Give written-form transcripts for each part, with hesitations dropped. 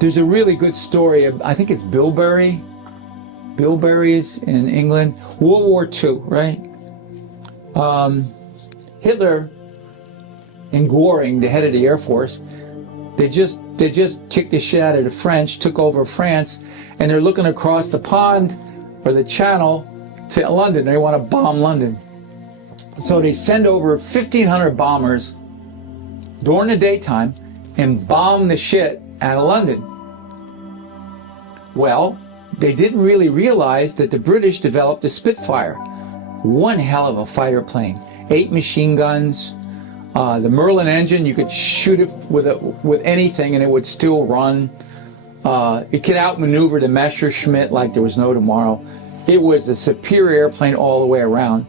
There's a really good story of, I think it's Bilberry. Bilberry's in England. World War II, right? Hitler and Goring, the head of the Air Force, they just kicked the shit out of the French, took over France, and they're looking across the pond or the channel to London. They want to bomb London. So they send over 1,500 bombers during the daytime and bomb the shit out of London. Well, they didn't really realize that the British developed the Spitfire. One hell of a fighter plane. 8 machine guns. The Merlin engine, you could shoot it with anything and it would still run. It could outmaneuver the Messerschmitt like there was no tomorrow. It was a superior airplane all the way around.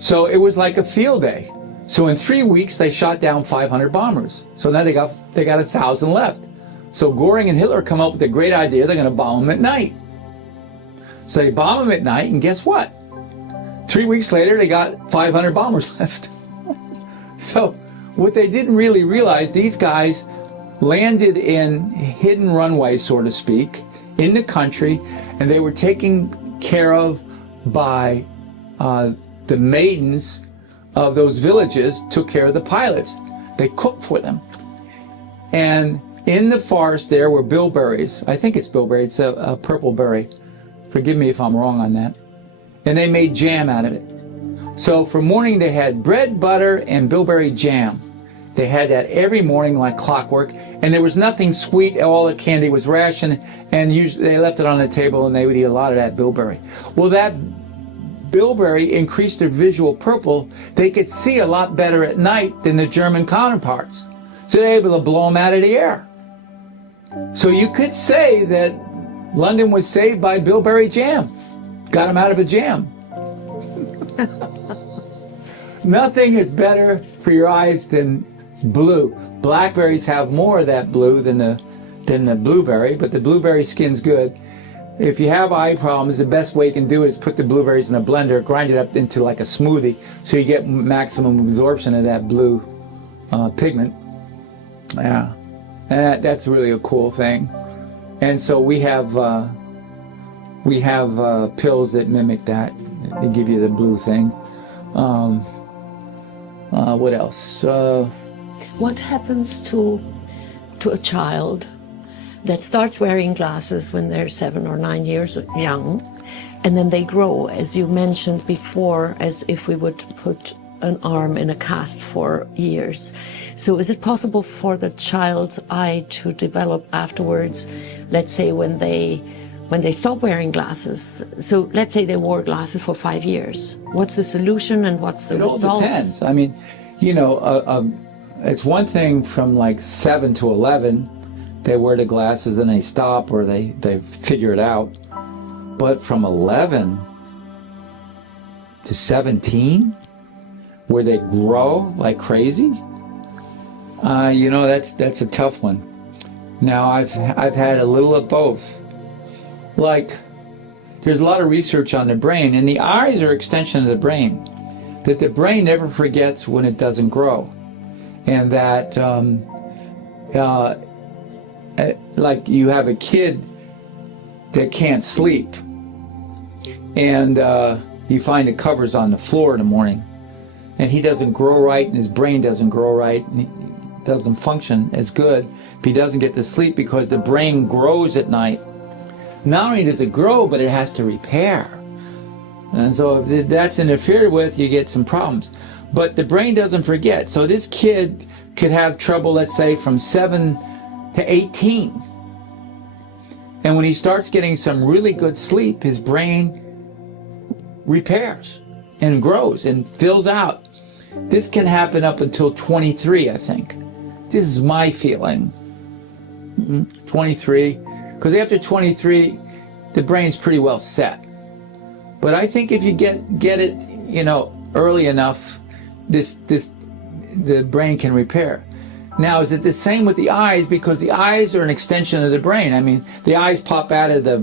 So it was like a field day. So in 3 weeks, they shot down 500 bombers. So now they got 1,000 left. So Goring and Hitler come up with a great idea. They're going to bomb them at night. So they bomb them at night, and guess what? 3 weeks later, they got 500 bombers left. So what they didn't really realize, these guys landed in hidden runways, so to speak, in the country, and they were taken care of by the maidens of those villages, took care of the pilots. They cooked for them. And in the forest there were bilberries. I think it's bilberry. It's a purple berry. Forgive me if I'm wrong on that. And they made jam out of it. So for morning they had bread, butter, and bilberry jam. They had that every morning like clockwork. And there was nothing sweet. All the candy was rationed. And usually they left it on the table and they would eat a lot of that bilberry. Well, that bilberry increased their visual purple. They could see a lot better at night than the German counterparts. So they're able to blow them out of the air. So you could say that London was saved by bilberry jam. Got them out of a jam. Nothing is better for your eyes than blue. Blackberries have more of that blue than the blueberry, but the blueberry skin's good. If you have eye problems, the best way you can do it is put the blueberries in a blender, grind it up into like a smoothie, so you get maximum absorption of that blue pigment. Yeah, and that's really a cool thing. And so we have pills that mimic that. They give you the blue thing. What else? What happens to a child that starts wearing glasses when they're 7 or 9 years young, and then they grow, as you mentioned before, as if we would put an arm in a cast for years. So is it possible for the child's eye to develop afterwards, let's say when they stop wearing glasses? So let's say they wore glasses for 5 years. What's the solution and what's the result? It all depends. I mean, you know, it's one thing from like 7 to 11, they wear the glasses and they stop or they figure it out. But from 11 to 17, where they grow like crazy, you know, that's a tough one. Now I've had a little of both. Like, there's a lot of research on the brain, and the eyes are extension of the brain. That the brain never forgets when it doesn't grow, and that like you have a kid that can't sleep, and you find the covers on the floor in the morning, and he doesn't grow right, and his brain doesn't grow right, and he doesn't function as good if he doesn't get to sleep, because the brain grows at night. Not only does it grow, but it has to repair. And so if that's interfered with, you get some problems. But the brain doesn't forget. So this kid could have trouble, let's say, from 7 to 18. And when he starts getting some really good sleep, his brain repairs and grows and fills out. This can happen up until 23, I think. This is my feeling. 23. Because after 23, the brain's pretty well set. But I think if you get it, you know, early enough, the brain can repair. Now, is it the same with the eyes? Because the eyes are an extension of the brain. I mean, the eyes pop out of the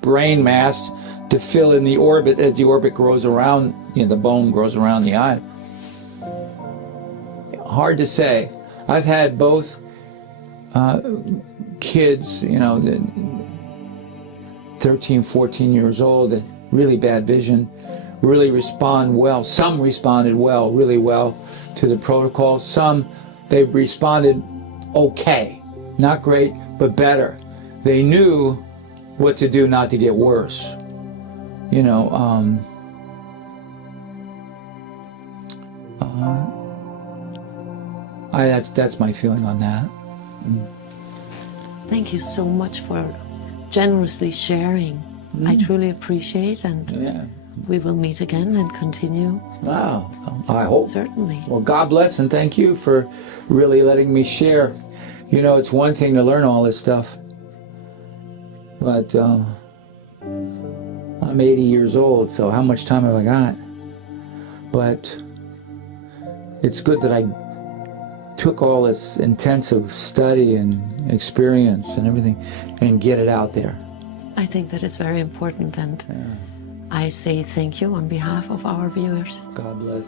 brain mass to fill in the orbit as the orbit grows around, you know, the bone grows around the eye. Hard to say. I've had both kids, you know, that 13, 14 years old, that really bad vision, really respond well. Some responded well, really well to the protocol. Some, they responded okay. Not great, but better. They knew what to do not to get worse. You know, that's my feeling on that. Thank you so much for generously sharing. I truly appreciate, and Yeah. we will meet again and continue. Wow. I hope. Certainly. Well, God bless, and thank you for really letting me share. You know, it's one thing to learn all this stuff, but I'm 80 years old, so how much time have I got? But it's good that I took all this intensive study and experience and everything and get it out there. I think that is very important, and I say thank you on behalf of our viewers. God bless.